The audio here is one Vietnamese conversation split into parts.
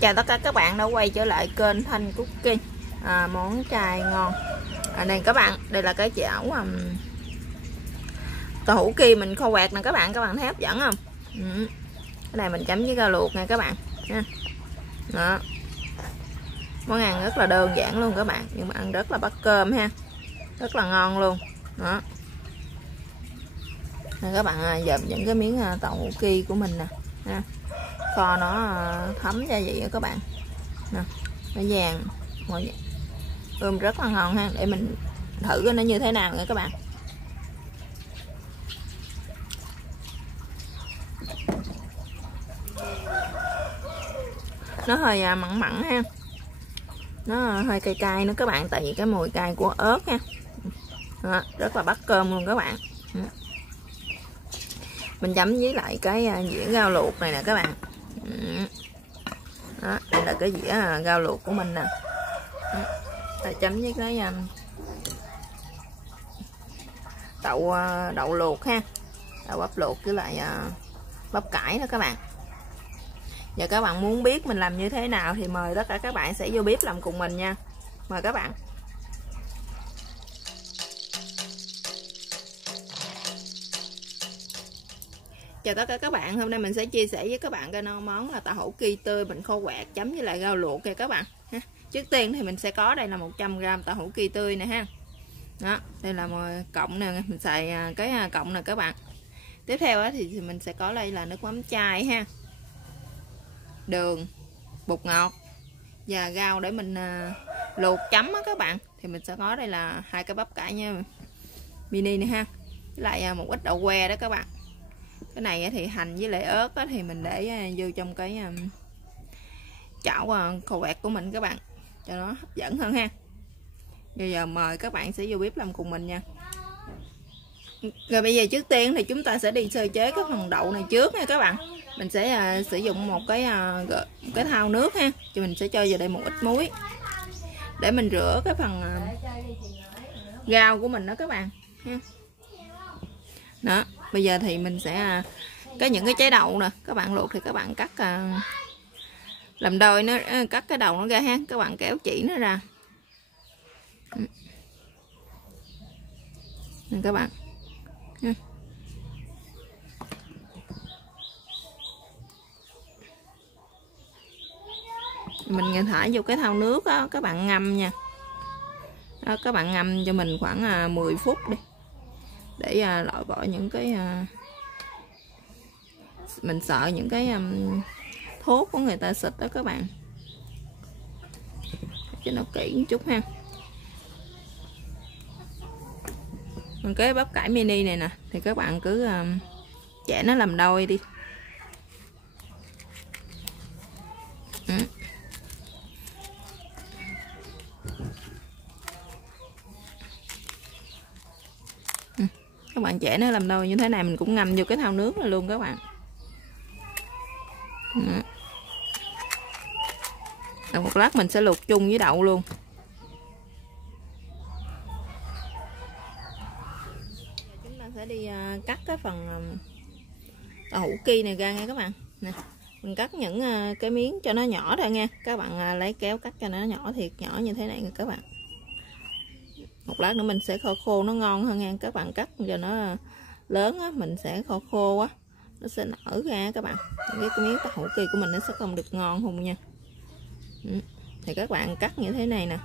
Chào tất cả các bạn đã quay trở lại kênh Thanh Cooking. Món chay ngon. Này các bạn, đây là cái chảo tàu hũ kia mình kho quẹt nè các bạn thấy hấp dẫn không? Cái này mình chấm với rau luộc nè các bạn nha. Đó. Món ăn rất là đơn giản luôn các bạn, nhưng mà ăn rất là bắt cơm ha, rất là ngon luôn. Đó. Này các bạn dợm những cái miếng tàu hũ kia của mình nè ha. Kho nó thấm gia vị các bạn nè, nó vàng rất là ngon ha. Để mình thử nó như thế nào nha các bạn. Nó hơi mặn mặn ha, nó hơi cay cay nữa các bạn, tại vì cái mùi cay của ớt ha. Đó, rất là bắt cơm luôn các bạn. Mình chấm với lại cái dĩa rau luộc này nè các bạn. Đó, đây là cái dĩa rau luộc của mình nè. Đó, chấm với cái đậu luộc ha, đậu bắp luộc với lại bắp cải đó các bạn. Giờ các bạn muốn biết mình làm như thế nào thì mời tất cả các bạn sẽ vô bếp làm cùng mình nha. Mời các bạn. Chào tất cả các bạn, hôm nay mình sẽ chia sẻ với các bạn cái món là tàu hũ ki tươi mình kho quẹt chấm với lại rau luộc kìa các bạn. Trước tiên thì mình sẽ có đây là 100g tàu hũ ki tươi nè ha. Đó, đây là một cọng nè, mình xài cái cọng nè các bạn. Tiếp theo thì mình sẽ có đây là nước mắm chai ha, đường, bột ngọt và rau để mình luộc chấm á các bạn. Thì mình sẽ có đây là 2 cái bắp cải nha, mini này ha, với lại một ít đậu que đó các bạn. Cái này thì hành với lại ớt thì mình để vô trong cái chảo kho quẹt của mình các bạn, cho nó hấp dẫn hơn ha. Bây giờ mời các bạn sẽ vô bếp làm cùng mình nha. Rồi bây giờ trước tiên thì chúng ta sẽ đi sơ chế cái phần đậu này trước nha các bạn. Mình sẽ sử dụng một cái thau nước ha, cho mình sẽ cho vào đây một ít muối để mình rửa cái phần rau của mình đó các bạn ha. Đó, bây giờ thì mình sẽ những cái trái đậu nè các bạn luộc thì các bạn cắt làm đôi nó, cắt cái đầu nó ra ha, các bạn kéo chỉ nó ra nè các bạn. Mình thả vô cái thau nước đó, các bạn ngâm nha. Đó, các bạn ngâm cho mình khoảng 10 phút đi, để loại bỏ những cái mình sợ những cái thuốc của người ta xịt đó các bạn, cho nó kỹ một chút ha. Còn cái bắp cải mini này nè thì các bạn cứ chẻ nó làm đôi đi. Các bạn chẻ nó làm đôi như thế này, mình cũng ngâm vô cái thau nước này luôn các bạn. Rồi một lát mình sẽ luộc chung với đậu luôn. Chúng ta sẽ đi cắt cái phần tàu hũ ki này ra nha các bạn. Nè, mình cắt những cái miếng cho nó nhỏ thôi nha. Các bạn lấy kéo cắt cho nó nhỏ thiệt nhỏ như thế này nha các bạn. Một lát nữa mình sẽ kho khô nó ngon hơn nha. Các bạn cắt cho nó lớn á, mình sẽ kho khô á, nó sẽ nở ra các bạn. Cái miếng tàu hũ ki của mình nó sẽ không được ngon không nha. Thì các bạn cắt như thế này nè.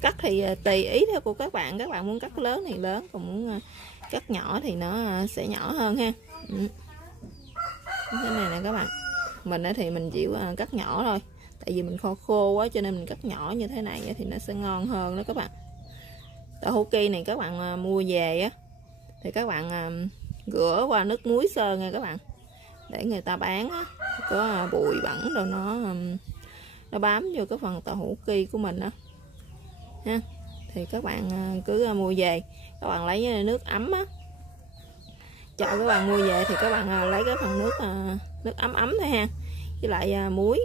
Cắt thì tùy ý theo của các bạn muốn cắt lớn thì lớn, còn muốn cắt nhỏ thì nó sẽ nhỏ hơn ha. Thế này nè các bạn. Mình thì mình chịu cắt nhỏ thôi, tại vì mình kho khô quá cho nên mình cắt nhỏ như thế này thì nó sẽ ngon hơn đó các bạn. Tàu hũ ki này các bạn mua về á thì các bạn rửa qua nước muối sơ nha các bạn, để người ta bán á, có bụi bẩn rồi nó bám vô cái phần tàu hũ ki của mình đó ha. Thì các bạn cứ mua về, các bạn lấy nước ấm á, cho các bạn mua về thì các bạn lấy cái phần nước ấm ấm thôi ha, với lại muối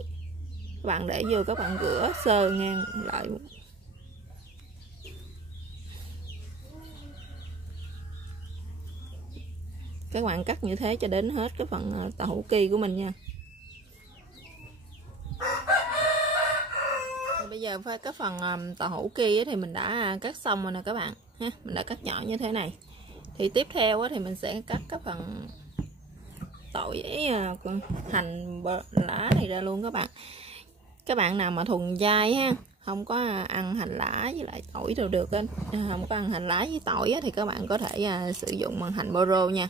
các bạn để vô, các bạn rửa sơ ngang lại. Các bạn cắt như thế cho đến hết cái phần tàu hũ ki của mình nha. giờ với cái phần tàu hũ kia thì mình đã cắt xong rồi nè các bạn ha, mình đã cắt nhỏ như thế này. Thì tiếp theo thì mình sẽ cắt cái phần tỏi với hành lá này ra luôn các bạn. Các bạn nào mà thuần chay ha, không có ăn hành lá với lại tỏi đâu được á, không có ăn hành lá với tỏi á, thì các bạn có thể sử dụng bằng hành boro nha.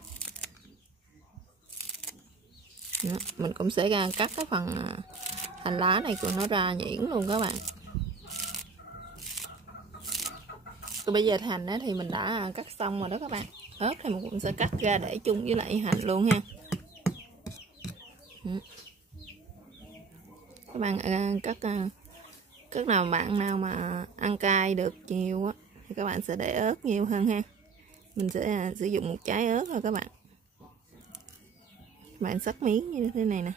Đó, mình cũng sẽ cắt cái phần hành lá này của nó ra nhuyễn luôn các bạn. Rồi bây giờ hành thì mình đã cắt xong rồi đó các bạn. Ớt thì mình cũng sẽ cắt ra để chung với lại hành luôn ha. Các bạn các bạn nào mà ăn cay được nhiều á thì các bạn sẽ để ớt nhiều hơn ha. Mình sẽ sử dụng một trái ớt thôi các bạn. Các bạn cắt miếng như thế này nè.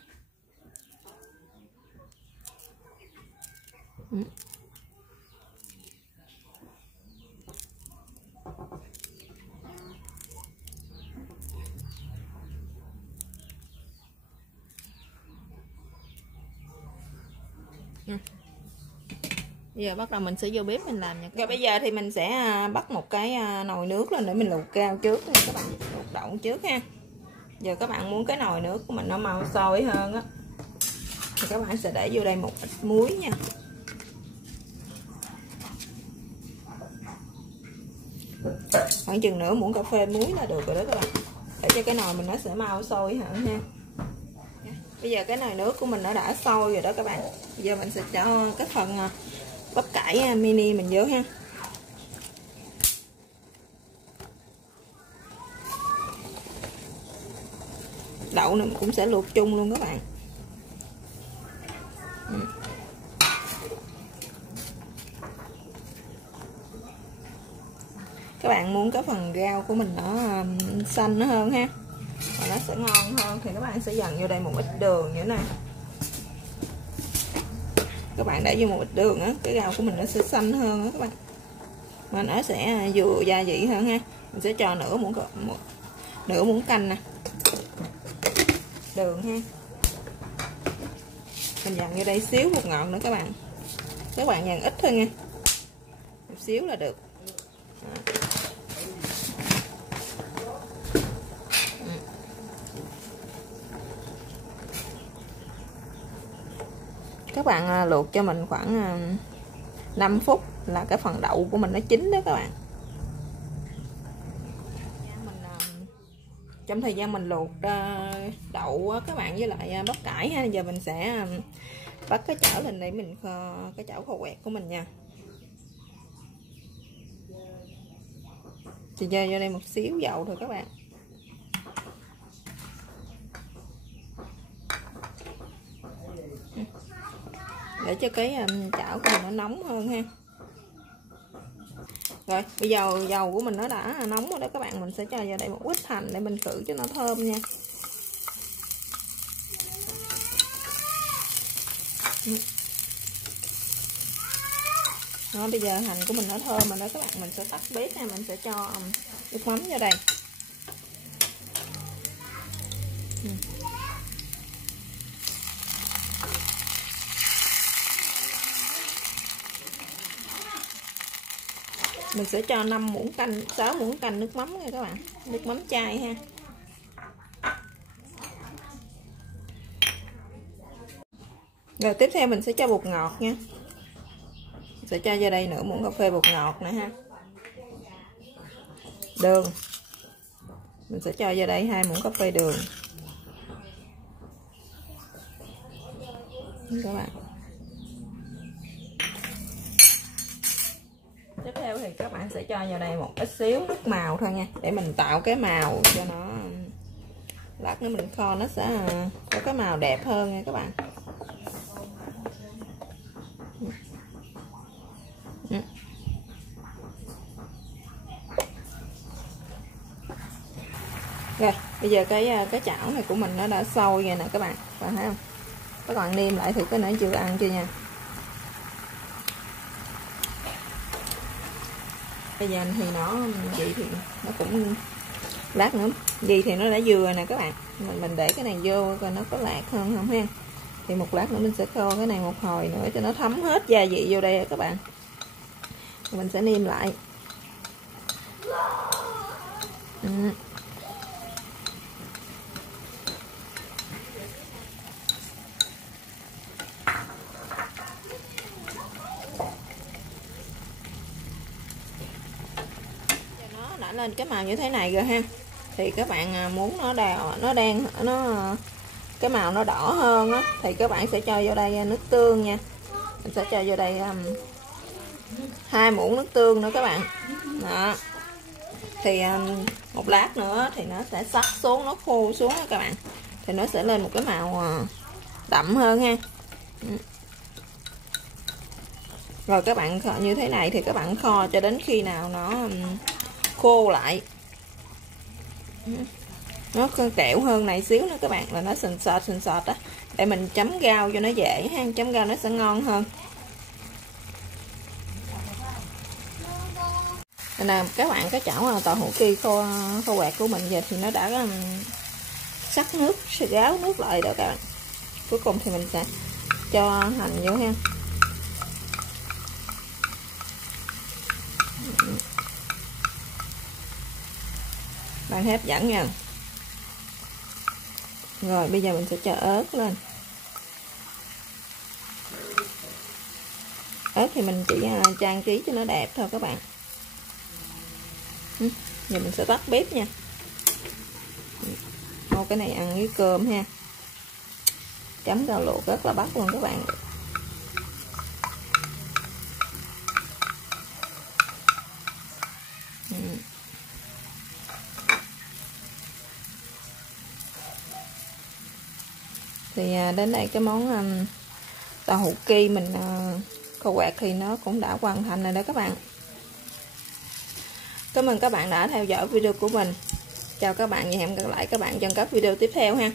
Bây giờ bắt đầu mình sẽ vô bếp mình làm nha. Rồi bây giờ thì mình sẽ bắt một cái nồi nước lên để mình luộc rau trước nha các bạn, luộc đậu trước ha. Giờ các bạn muốn cái nồi nước của mình nó mau sôi hơn á thì các bạn sẽ để vô đây một ít muối nha. Khoảng chừng nửa muỗng cà phê muối là được rồi đó các bạn, để cho cái nồi mình nó sẽ mau sôi hơn ha. Bây giờ cái nồi nước của mình nó đã sôi rồi đó các bạn. Bây giờ mình sẽ cho cái phần bắp cải mini mình vô ha. Đậu này mình cũng sẽ luộc chung luôn các bạn. Các bạn muốn cái phần rau của mình nó xanh nó hơn ha, và nó sẽ ngon hơn thì các bạn sẽ dần vô đây một ít đường như thế này. Các bạn để vô một ít đường á, cái rau của mình nó sẽ xanh hơn đó các bạn, mà nó sẽ vừa gia vị hơn ha. Mình sẽ cho nửa muỗng canh nè, đường ha. Mình dặn vô đây xíu bột ngọt nữa các bạn. Các bạn dặn ít thôi nha, một xíu là được. Đó. Các bạn luộc cho mình khoảng 5 phút là cái phần đậu của mình nó chín đó các bạn. Trong thời gian mình luộc đậu các bạn với lại bắp cải ha, giờ mình sẽ bắt cái chảo lên để mình cái chảo kho quẹt của mình nha. Thì cho vô đây một xíu dầu thôi các bạn. Để cho cái chảo của mình nó nóng hơn ha. Rồi bây giờ dầu của mình nó đã nóng rồi đó các bạn, mình sẽ cho vào đây một ít hành để mình khử cho nó thơm nha. Đó, bây giờ hành của mình nó thơm rồi đó các bạn, mình sẽ tắt bếp nha, mình sẽ cho nước mắm vào đây. Mình sẽ cho 5 muỗng canh, 6 muỗng canh nước mắm nha các bạn, nước mắm chai ha. Rồi tiếp theo mình sẽ cho bột ngọt nha. Mình sẽ cho vào đây nửa muỗng cà phê bột ngọt nè ha. Đường. Mình sẽ cho vào đây 2 muỗng cà phê đường. Các bạn. Tiếp theo thì các bạn sẽ cho vào đây một ít xíu nước màu thôi nha, để mình tạo cái màu cho nó, lát nữa mình kho nó sẽ có cái màu đẹp hơn nha các bạn. Rồi bây giờ cái chảo này của mình nó đã sôi rồi nè các bạn, thấy không? Các bạn nêm lại thử cái nãy chưa ăn chưa nha. Bây giờ thì nó vậy thì nó cũng lát nữa gì thì nó đã vừa nè các bạn. Mình để cái này vô coi nó có lạc hơn không ha. Thì một lát nữa mình sẽ kho cái này một hồi nữa cho nó thấm hết gia vị vô đây các bạn. Mình sẽ nêm lại. Nó đã lên cái màu như thế này rồi ha. Thì các bạn muốn nó cái màu nó đỏ hơn á, thì các bạn sẽ cho vô đây nước tương nha. Mình sẽ cho vô đây 2 muỗng nước tương nữa các bạn. Đó. Thì một lát nữa thì nó sẽ sắc xuống, nó khô xuống đó các bạn. Thì nó sẽ lên một cái màu đậm hơn ha. Rồi các bạn như thế này thì các bạn kho cho đến khi nào nó khô lại. Nó kẹo hơn này xíu nữa các bạn, là nó sình sọt á, để mình chấm rau cho nó dễ ha, chấm rau nó sẽ ngon hơn. Nè các bạn, cái chảo tàu hũ ki kho quẹt của mình giờ thì nó đã sắc nước, sẽ ráo nước lại rồi các bạn. Cuối cùng thì mình sẽ cho hành vô ha. Đang hấp dẫn nha. Rồi bây giờ mình sẽ cho ớt lên. Ớt thì mình chỉ trang trí cho nó đẹp thôi các bạn. Giờ mình sẽ tắt bếp nha. Ô, cái này ăn với cơm ha. Chấm rau luộc rất là bắt luôn các bạn. Thì đến đây cái món tàu hũ ki mình kho quẹt thì nó cũng đã hoàn thành rồi đó các bạn. Cảm ơn các bạn đã theo dõi video của mình. Chào các bạn và hẹn gặp lại các bạn trong các video tiếp theo ha.